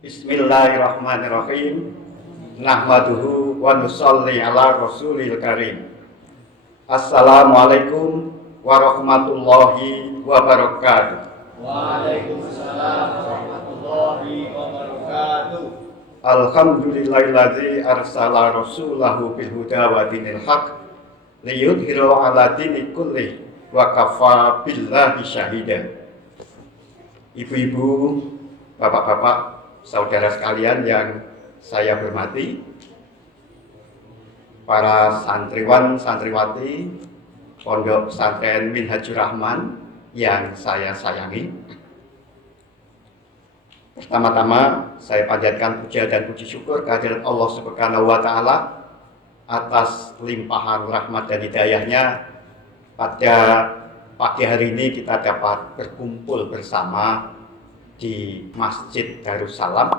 Bismillahirrahmanirrahim. Nahmaduhu wa nusalli ala rasulil karim. Assalamualaikum warahmatullahi wabarakatuh. Waalaikumsalam warahmatullahi wabarakatuh. Alhamdulillahilladzi arsala rasulahu bil huda wa dinil haq liyudhhira ala dini kulli wa kafa billahi syahida. Ibu-ibu, bapak-bapak, saudara sekalian yang saya hormati, para santriwan santriwati Pondok Pesantren Minhajur Rahman yang saya sayangi. Pertama-tama saya panjatkan puja dan puji syukur kehadirat Allah Subhanahu wa taala atas limpahan rahmat dan hidayahnya. Pada pagi hari ini kita dapat berkumpul bersama di Masjid Darussalam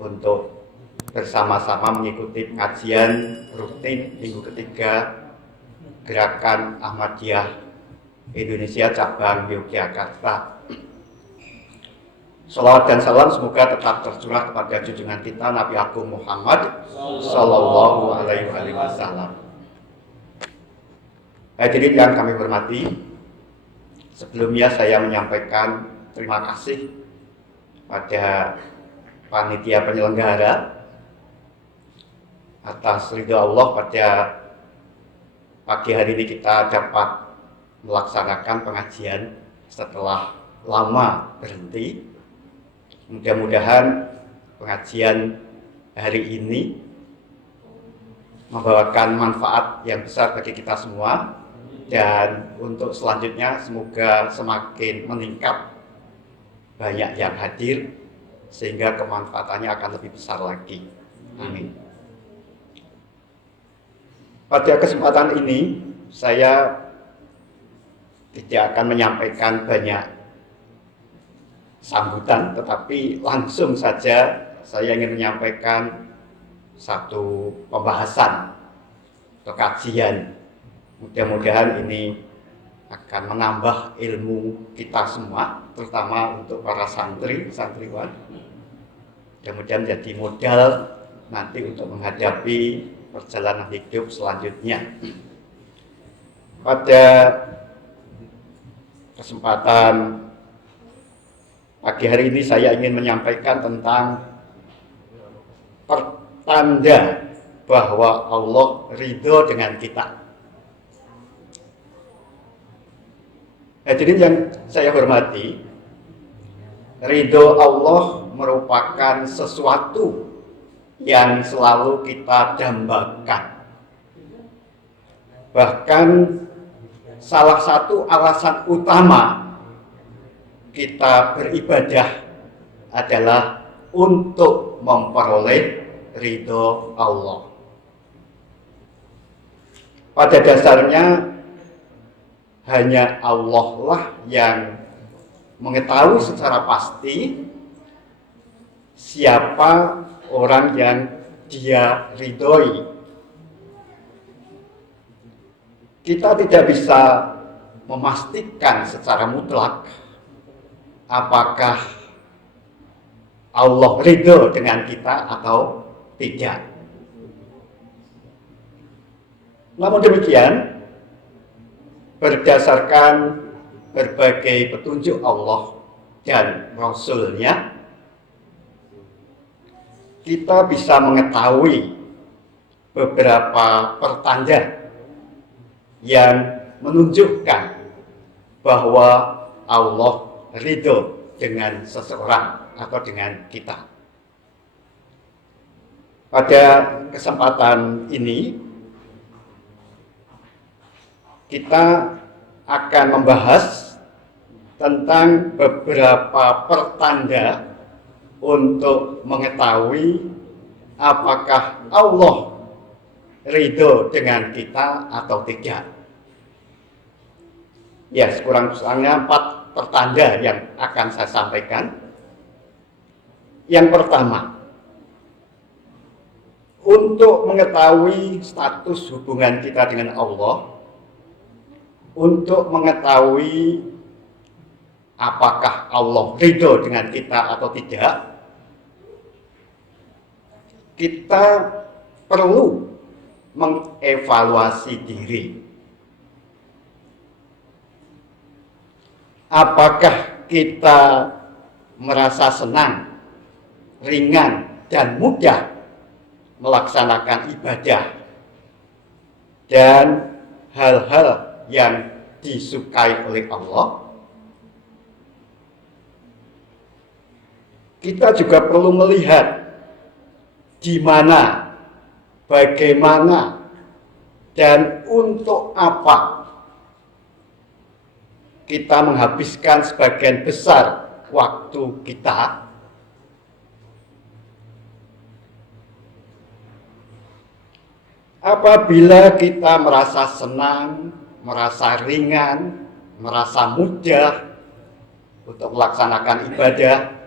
untuk bersama-sama mengikuti pengajian rutin minggu ketiga Gerakan Ahmadiyah Indonesia Cabang Yogyakarta. Shalawat dan salam semoga tetap tercurah kepada junjungan kita Nabi Agung Muhammad Sallallahu Alaihi Wasallam. Hadirin yang kami hormati, sebelumnya saya menyampaikan terima kasih pada panitia penyelenggara atas ridho Allah pada pagi hari ini kita dapat melaksanakan pengajian setelah lama berhenti. Mudah-mudahan pengajian hari ini membawakan manfaat yang besar bagi kita semua, dan untuk selanjutnya semoga semakin meningkat, banyak yang hadir sehingga kemanfaatannya akan lebih besar lagi. Amin. Pada kesempatan ini saya tidak akan menyampaikan banyak sambutan, tetapi langsung saja saya ingin menyampaikan satu pembahasan atau kajian. Mudah-mudahan ini akan menambah ilmu kita semua, terutama untuk para santriwan. Kemudian menjadi modal nanti untuk menghadapi perjalanan hidup selanjutnya. Pada kesempatan pagi hari ini saya ingin menyampaikan tentang pertanda bahwa Allah ridho dengan kita. Hadirin yang saya hormati, ridho Allah merupakan sesuatu yang selalu kita dambakan. Bahkan salah satu alasan utama kita beribadah adalah untuk memperoleh ridho Allah. Pada dasarnya hanya Allah lah yang mengetahui secara pasti siapa orang yang Dia ridhoi. Kita tidak bisa memastikan secara mutlak apakah Allah ridho dengan kita atau tidak. Namun demikian, berdasarkan berbagai petunjuk Allah dan Rasul-Nya, kita bisa mengetahui beberapa pertanda yang menunjukkan bahwa Allah ridho dengan seseorang atau dengan kita. Pada kesempatan ini kita akan membahas tentang beberapa pertanda untuk mengetahui apakah Allah ridho dengan kita atau tidak. Ya, sekurang-kurangnya 4 pertanda yang akan saya sampaikan. Yang pertama, untuk mengetahui status hubungan kita dengan Allah, untuk mengetahui apakah Allah ridho dengan kita atau tidak, kita perlu mengevaluasi diri. Apakah kita merasa senang, ringan, dan mudah melaksanakan ibadah dan hal-hal yang disukai oleh Allah? Kita juga perlu melihat di mana, bagaimana, dan untuk apa kita menghabiskan sebagian besar waktu kita. Apabila kita merasa senang, merasa ringan, merasa mudah untuk melaksanakan ibadah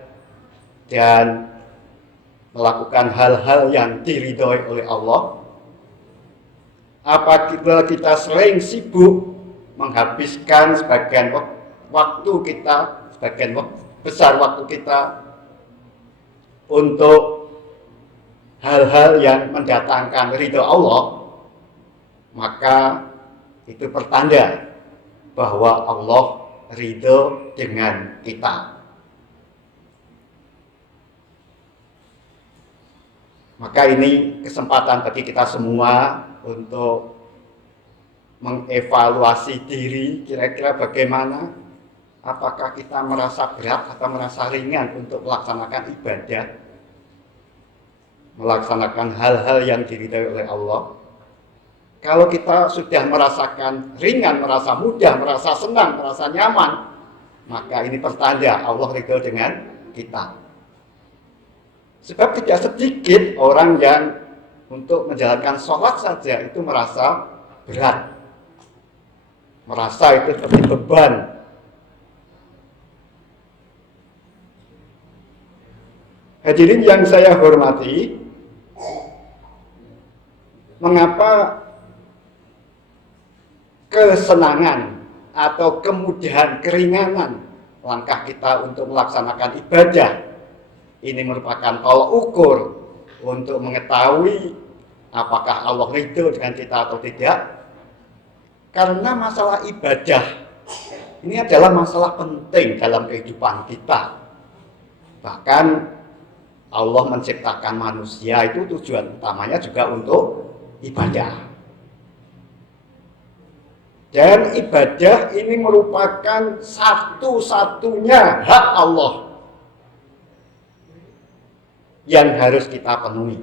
dan melakukan hal-hal yang diridhoi oleh Allah, apabila kita sering sibuk menghabiskan sebagian waktu kita, sebagian besar waktu kita untuk hal-hal yang mendatangkan ridho Allah, maka itu pertanda bahwa Allah ridho dengan kita. Maka ini kesempatan bagi kita semua untuk mengevaluasi diri, kira-kira bagaimana, apakah kita merasa berat atau merasa ringan untuk melaksanakan ibadah, melaksanakan hal-hal yang diridhai oleh Allah. Kalau kita sudah merasakan ringan, merasa mudah, merasa senang, merasa nyaman, maka ini pertanda Allah ridho dengan kita. Sebab tidak sedikit orang yang untuk menjalankan sholat saja itu merasa berat, merasa itu seperti beban. Hadirin yang saya hormati, mengapa kesenangan atau kemudahan, keringanan langkah kita untuk melaksanakan ibadah ini merupakan tolak ukur untuk mengetahui apakah Allah ridho dengan kita atau tidak? Karena masalah ibadah ini adalah masalah penting dalam kehidupan kita. Bahkan Allah menciptakan manusia itu tujuan utamanya juga untuk ibadah. Dan ibadah ini merupakan satu-satunya hak Allah yang harus kita penuhi.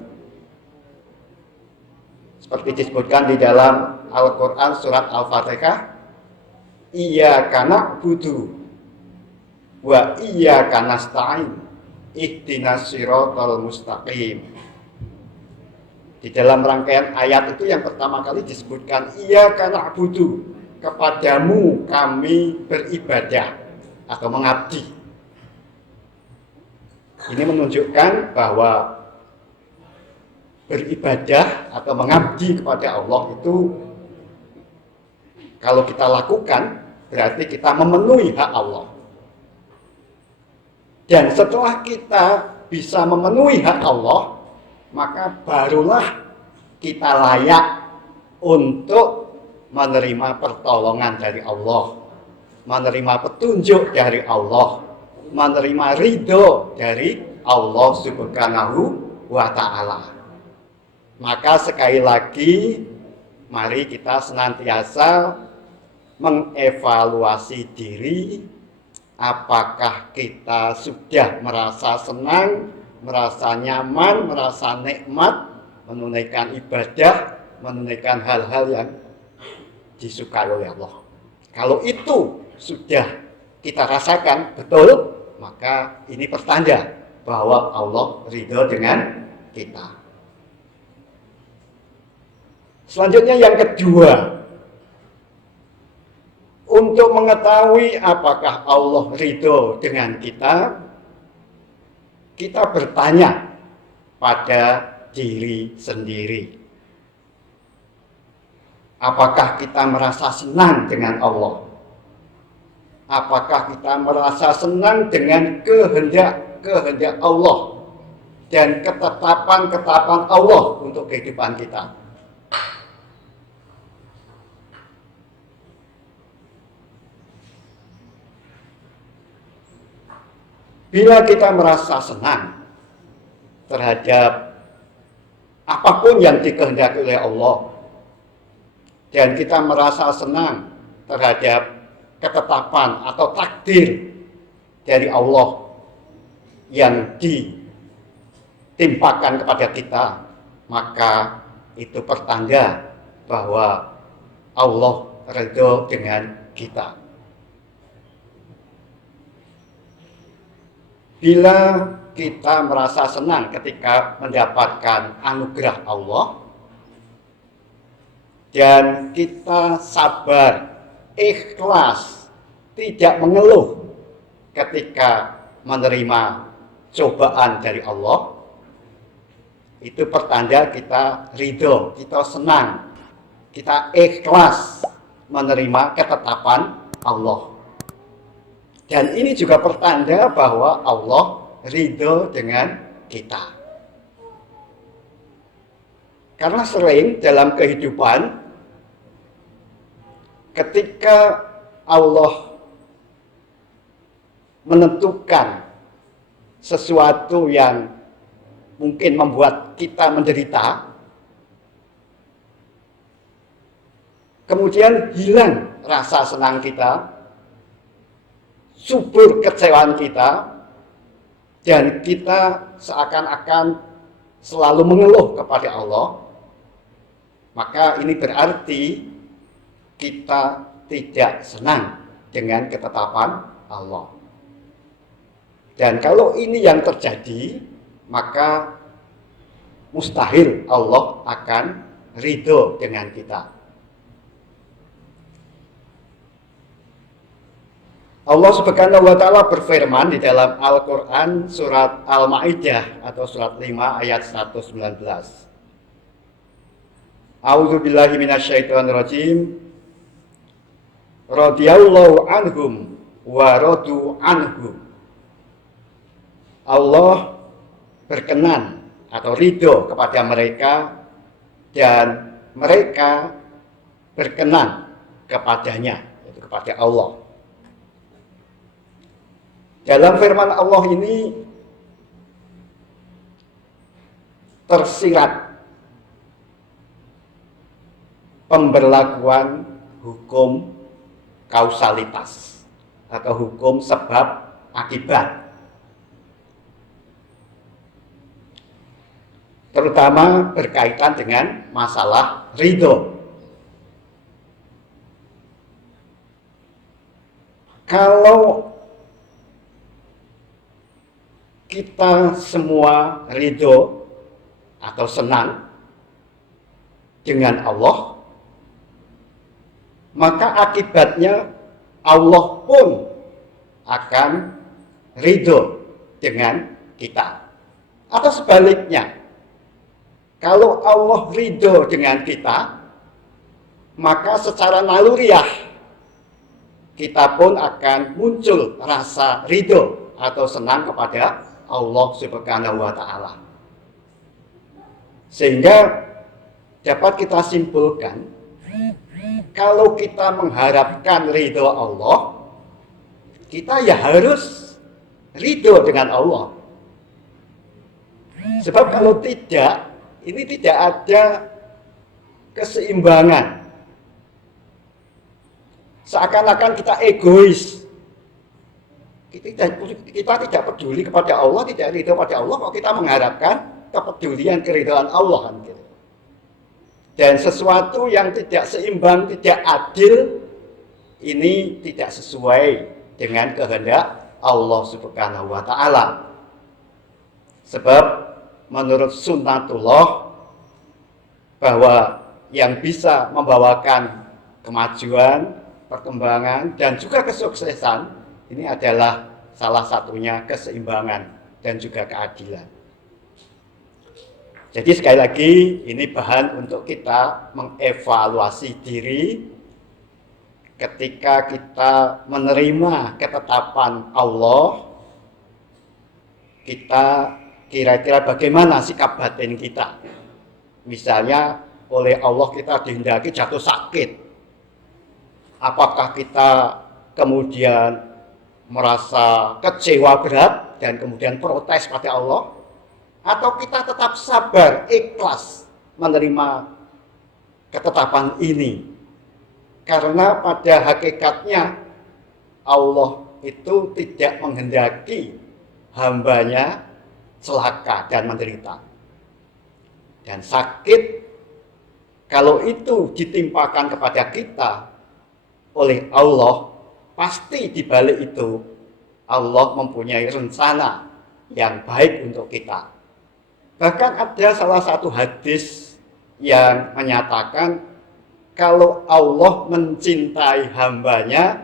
Seperti disebutkan di dalam Al-Quran surat Al-Fatihah, Iyyaka na'budu wa iyyaka nasta'in ihdinas siratal mustaqim. Di dalam rangkaian ayat itu yang pertama kali disebutkan Iyyaka na'budu, kepadamu kami beribadah atau mengabdi. Ini menunjukkan bahwa beribadah atau mengabdi kepada Allah itu kalau kita lakukan berarti kita memenuhi hak Allah. Dan setelah kita bisa memenuhi hak Allah, maka barulah kita layak untuk menerima pertolongan dari Allah, menerima petunjuk dari Allah, menerima ridho dari Allah Subhanahu wa Ta'ala. Maka sekali lagi, mari kita senantiasa mengevaluasi diri, apakah kita sudah merasa senang, merasa nyaman, merasa nikmat menunaikan ibadah, menunaikan hal-hal yang disukai oleh Allah. Kalau itu sudah kita rasakan betul, maka ini pertanda bahwa Allah ridho dengan kita. Selanjutnya yang kedua, untuk mengetahui apakah Allah ridho dengan kita, kita bertanya pada diri sendiri. Apakah kita merasa senang dengan Allah? Apakah kita merasa senang dengan kehendak Allah? dan ketetapan-ketetapan Allah untuk kehidupan kita. Bila kita merasa senang terhadap apapun yang dikehendaki oleh Allah, dan kita merasa senang terhadap ketetapan atau takdir dari Allah yang ditimpakan kepada kita, maka itu pertanda bahwa Allah ridho dengan kita. Bila kita merasa senang ketika mendapatkan anugerah Allah, dan kita sabar, ikhlas, tidak mengeluh ketika menerima cobaan dari Allah, itu pertanda kita ridho, kita senang, kita ikhlas menerima ketetapan Allah. Dan ini juga pertanda bahwa Allah ridho dengan kita. Karena sering dalam kehidupan, ketika Allah menentukan sesuatu yang mungkin membuat kita menderita, kemudian hilang rasa senang kita, subur kecewaan kita, dan kita seakan-akan selalu mengeluh kepada Allah, maka ini berarti kita tidak senang dengan ketetapan Allah. Dan kalau ini yang terjadi, maka mustahil Allah akan ridho dengan kita. Allah Subhanahu wa Ta'ala berfirman di dalam Al-Quran surat Al-Ma'idah atau surat 5 ayat 119. A'udzu billahi minasyaitonir rajim. Radhiyallahu anhum wa radu anhu. Allah berkenan atau ridho kepada mereka dan mereka berkenan kepadanya, yaitu kepada Allah. Dalam firman Allah ini tersirat pemberlakuan hukum kausalitas atau hukum sebab akibat, terutama berkaitan dengan masalah ridho. Kalau kita semua ridho atau senang dengan Allah, maka akibatnya Allah pun akan ridho dengan kita. Atau sebaliknya, kalau Allah ridho dengan kita, maka secara naluriah kita pun akan muncul rasa ridho atau senang kepada Allah Subhanahu wa Ta'ala. Sehingga dapat kita simpulkan, kalau kita mengharapkan ridho Allah, kita ya harus ridho dengan Allah. Sebab kalau tidak, ini tidak ada keseimbangan. Seakan-akan kita egois. Kita tidak peduli kepada Allah, tidak ridho pada Allah, kok kita mengharapkan kepedulian, keridhaan Allah kan gitu. Dan sesuatu yang tidak seimbang, tidak adil, ini tidak sesuai dengan kehendak Allah Subhanahu wa Ta'ala. Sebab menurut sunnatullah, bahwa yang bisa membawakan kemajuan, perkembangan, dan juga kesuksesan, ini adalah salah satunya keseimbangan dan juga keadilan. Jadi sekali lagi, ini bahan untuk kita mengevaluasi diri ketika kita menerima ketetapan Allah, kita kira-kira bagaimana sikap batin kita. Misalnya oleh Allah kita dihendaki jatuh sakit. Apakah kita kemudian merasa kecewa berat dan kemudian protes pada Allah, atau kita tetap sabar, ikhlas menerima ketetapan ini? Karena pada hakikatnya Allah itu tidak menghendaki hambanya celaka dan menderita. Dan sakit, kalau itu ditimpakan kepada kita oleh Allah, pasti di balik itu Allah mempunyai rencana yang baik untuk kita. Bahkan ada salah satu hadis yang menyatakan kalau Allah mencintai hambanya,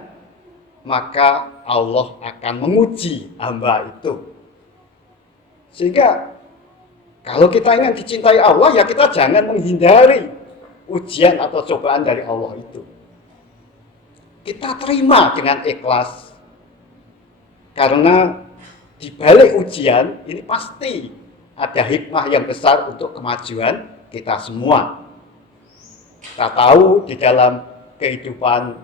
maka Allah akan menguji hamba itu. Sehingga kalau kita ingin dicintai Allah, ya kita jangan menghindari ujian atau cobaan dari Allah itu. Kita terima dengan ikhlas. Karena di balik ujian ini pasti ada hikmah yang besar untuk kemajuan kita semua. Kita tahu di dalam kehidupan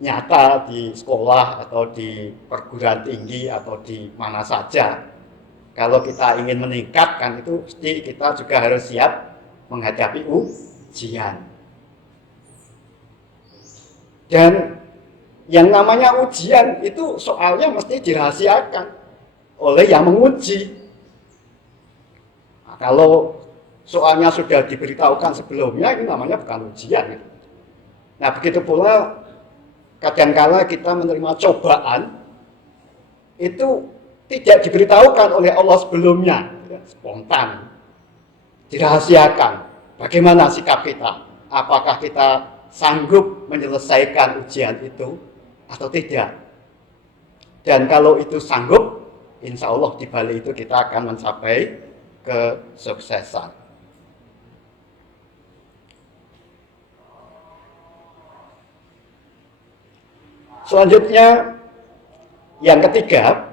nyata di sekolah atau di perguruan tinggi atau di mana saja, kalau kita ingin meningkatkan itu pasti kita juga harus siap menghadapi ujian. Dan yang namanya ujian itu soalnya mesti dirahasiakan oleh yang menguji. Nah, kalau soalnya sudah diberitahukan sebelumnya, ini namanya bukan ujian. Nah, begitu pula kadangkala kita menerima cobaan itu tidak diberitahukan oleh Allah sebelumnya, spontan, dirahasiakan. Bagaimana sikap kita? Apakah kita sanggup menyelesaikan ujian itu atau tidak? Dan kalau itu sanggup, insya Allah di balik itu kita akan mencapai kesuksesan. Selanjutnya, yang ketiga,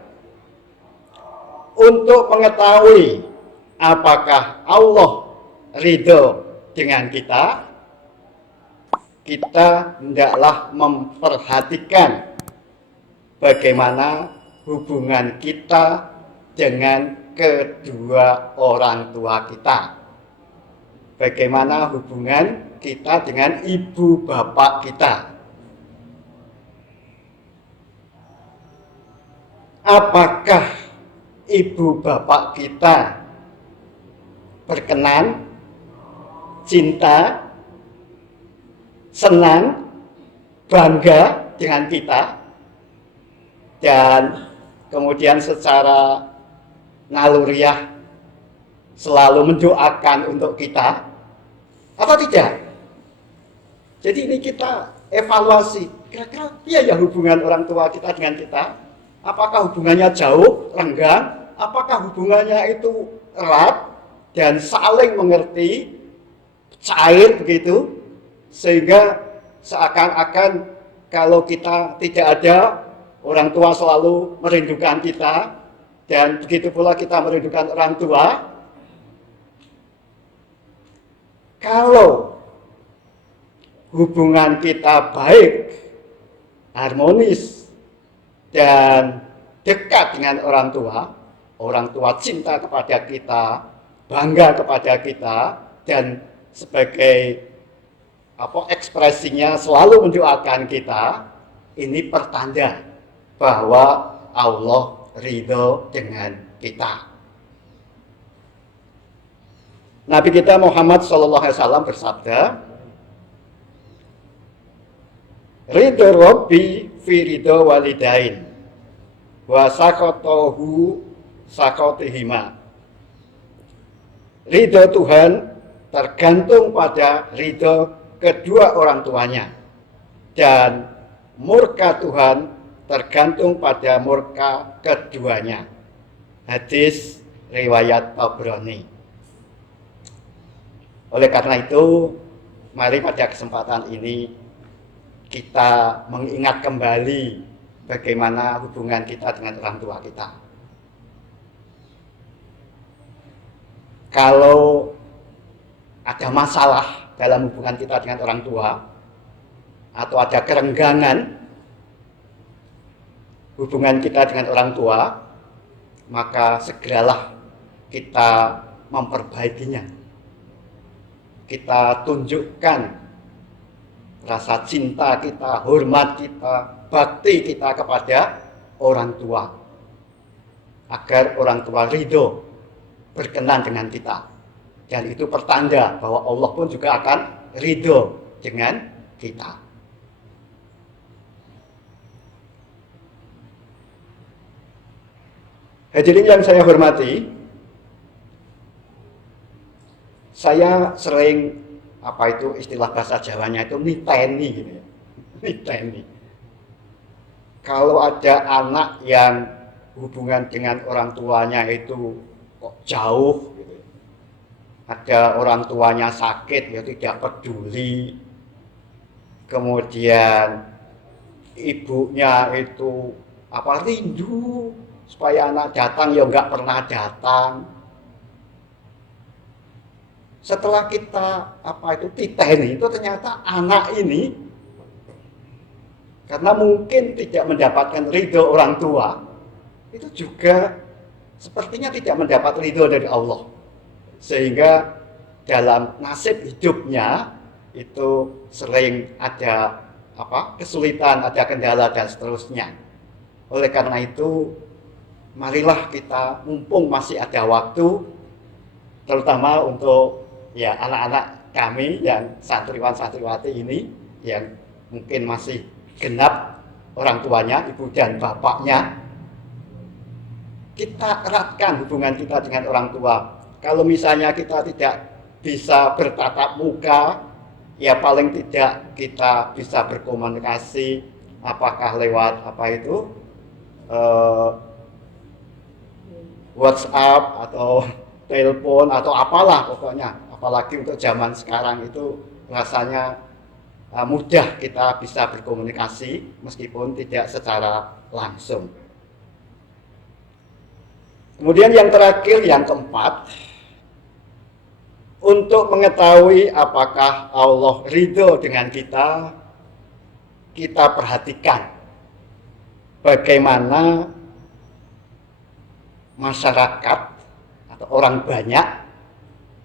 untuk mengetahui apakah Allah ridho dengan kita, kita hendaklah memperhatikan bagaimana hubungan kita dengan kedua orang tua kita. Bagaimana hubungan kita dengan ibu bapak kita. Apakah ibu bapak kita berkenan, cinta, senang, bangga dengan kita, dan kemudian secara naluriah selalu mendoakan untuk kita, atau tidak? Jadi ini kita evaluasi, kira-kira iya ya hubungan orang tua kita dengan kita? Apakah hubungannya jauh, renggang? Apakah hubungannya itu erat dan saling mengerti, cair begitu, sehingga seakan-akan kalau kita tidak ada, orang tua selalu merindukan kita, dan begitu pula kita merindukan orang tua. Kalau hubungan kita baik, harmonis, dan dekat dengan orang tua cinta kepada kita, bangga kepada kita, dan sebagai ekspresinya selalu mendoakan kita, ini pertanda bahwa Allah ridho dengan kita. Nabi kita Muhammad SAW bersabda, ridho Rabbi fi ridho walidain wa sakotohu sakotihima. Ridho Tuhan tergantung pada ridho kedua orang tuanya, dan murka Tuhan tergantung pada murka keduanya. Hadis riwayat Tabrani. Oleh karena itu, mari pada kesempatan ini kita mengingat kembali bagaimana hubungan kita dengan orang tua kita. kalau ada masalah dalam hubungan kita dengan orang tua, atau ada kerenggangan hubungan kita dengan orang tua, maka segeralah kita memperbaikinya. Kita tunjukkan rasa cinta kita, hormat kita, bakti kita kepada orang tua, agar orang tua ridho, berkenan dengan kita. Dan itu pertanda bahwa Allah pun juga akan ridho dengan kita. Hadirin yang saya hormati, saya sering istilah bahasa Jawanya itu niteni gitu ya. Niteni. Kalau ada anak yang hubungan dengan orang tuanya itu kok jauh gitu. Ada orang tuanya sakit ya tidak peduli. Kemudian ibunya itu rindu supaya anak datang ya nggak pernah datang. Setelah kita titeni, itu ternyata anak ini karena mungkin tidak mendapatkan ridho orang tua, itu juga sepertinya tidak mendapat ridho dari Allah, sehingga dalam nasib hidupnya itu sering ada kesulitan, ada kendala dan seterusnya. Oleh karena itu, marilah kita mumpung masih ada waktu, terutama untuk anak-anak kami yang santriwan-santriwati ini yang mungkin masih genap orang tuanya, ibu dan bapaknya, kita eratkan hubungan kita dengan orang tua. Kalau misalnya kita tidak bisa bertatap muka, ya paling tidak kita bisa berkomunikasi, apakah lewat WhatsApp atau telepon atau apalah pokoknya. Apalagi untuk zaman sekarang itu rasanya mudah kita bisa berkomunikasi meskipun tidak secara langsung. Kemudian yang terakhir, yang keempat, untuk mengetahui apakah Allah ridho dengan kita, kita perhatikan bagaimana masyarakat atau orang banyak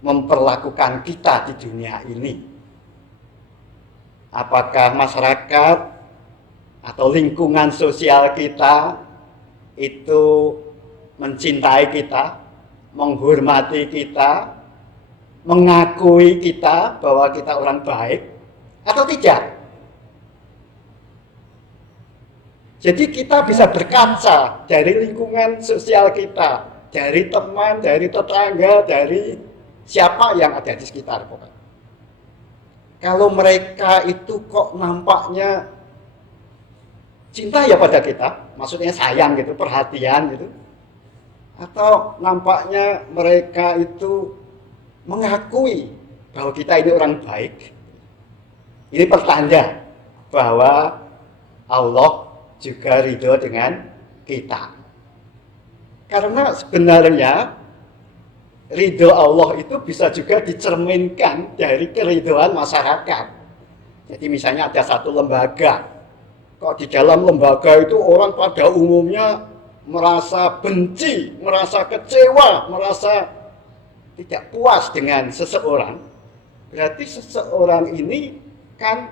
memperlakukan kita di dunia ini. Apakah masyarakat atau lingkungan sosial kita itu mencintai kita, menghormati kita, mengakui kita bahwa kita orang baik atau tidak. Jadi kita bisa berkaca dari lingkungan sosial kita, dari teman, dari tetangga, dari siapa yang ada di sekitar. Kalau mereka itu kok nampaknya cinta ya pada kita, maksudnya sayang gitu, perhatian gitu, atau nampaknya mereka itu mengakui bahwa kita ini orang baik, ini pertanda bahwa Allah juga ridho dengan kita. Karena sebenarnya ridho Allah itu bisa juga dicerminkan dari keridhoan masyarakat. Jadi misalnya ada satu lembaga, kok di dalam lembaga itu orang pada umumnya merasa benci, merasa kecewa, merasa tidak puas dengan seseorang, berarti seseorang ini kan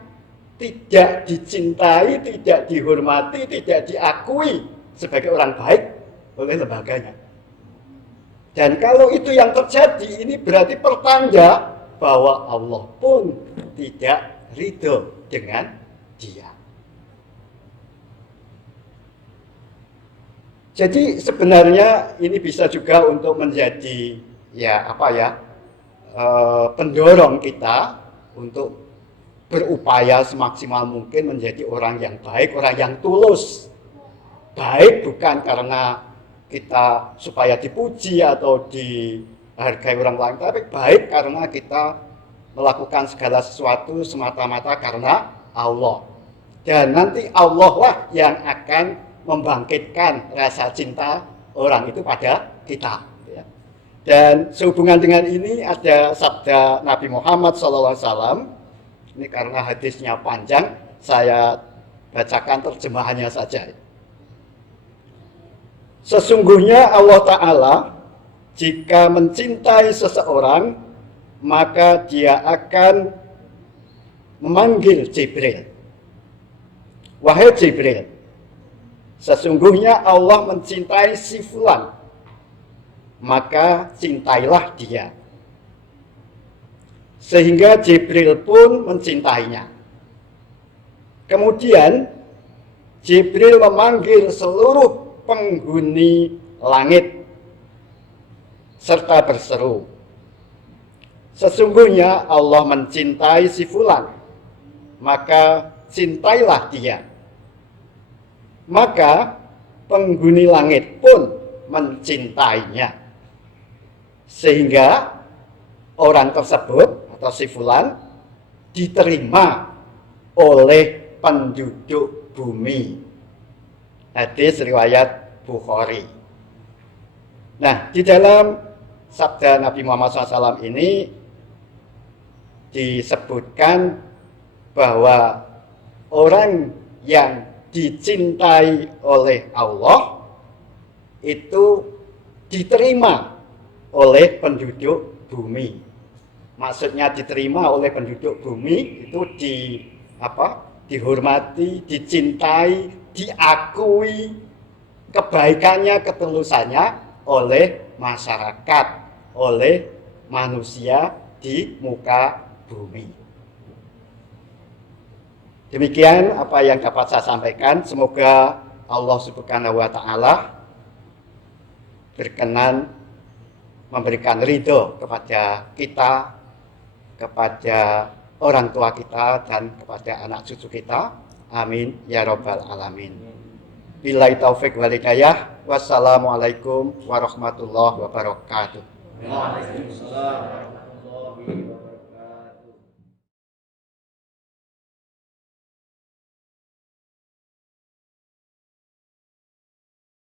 tidak dicintai, tidak dihormati, tidak diakui sebagai orang baik oleh lembaganya. Dan kalau itu yang terjadi, ini berarti pertanda bahwa Allah pun tidak ridho dengan dia. Jadi sebenarnya ini bisa juga untuk menjadi pendorong kita untuk berupaya semaksimal mungkin menjadi orang yang baik, orang yang tulus. Baik bukan karena kita supaya dipuji atau dihargai orang lain, tapi baik karena kita melakukan segala sesuatu semata-mata karena Allah. Dan nanti Allah lah yang akan membangkitkan rasa cinta orang itu pada kita. Dan sehubungan dengan ini ada sabda Nabi Muhammad SAW. Ini karena hadisnya panjang, saya bacakan terjemahannya saja. Sesungguhnya Allah Ta'ala jika mencintai seseorang, maka dia akan memanggil Jibril. Wahai Jibril, sesungguhnya Allah mencintai si fulan, maka cintailah dia. Sehingga Jibril pun mencintainya. Kemudian Jibril memanggil seluruh penghuni langit serta berseru, sesungguhnya Allah mencintai si fulan, maka cintailah dia. Maka penghuni langit pun mencintainya. Sehingga orang tersebut atau si fulan diterima oleh penduduk bumi. Hadis riwayat Bukhari. Nah, di dalam sabda Nabi Muhammad SAW ini disebutkan bahwa orang yang dicintai oleh Allah itu diterima oleh penduduk bumi. Maksudnya diterima oleh penduduk bumi itu dihormati, dicintai, diakui kebaikannya, ketulusannya oleh masyarakat, oleh manusia di muka bumi. Demikian apa yang dapat saya sampaikan. Semoga Allah Subhanahu wa Ta'ala berkenan memberikan ridho kepada kita, kepada orang tua kita, dan kepada anak cucu kita. Amin ya Rabbal Alamin. Billahi taufik wal hidayah. Wassalamualaikum warahmatullahi wabarakatuh. Waalaikumsalam.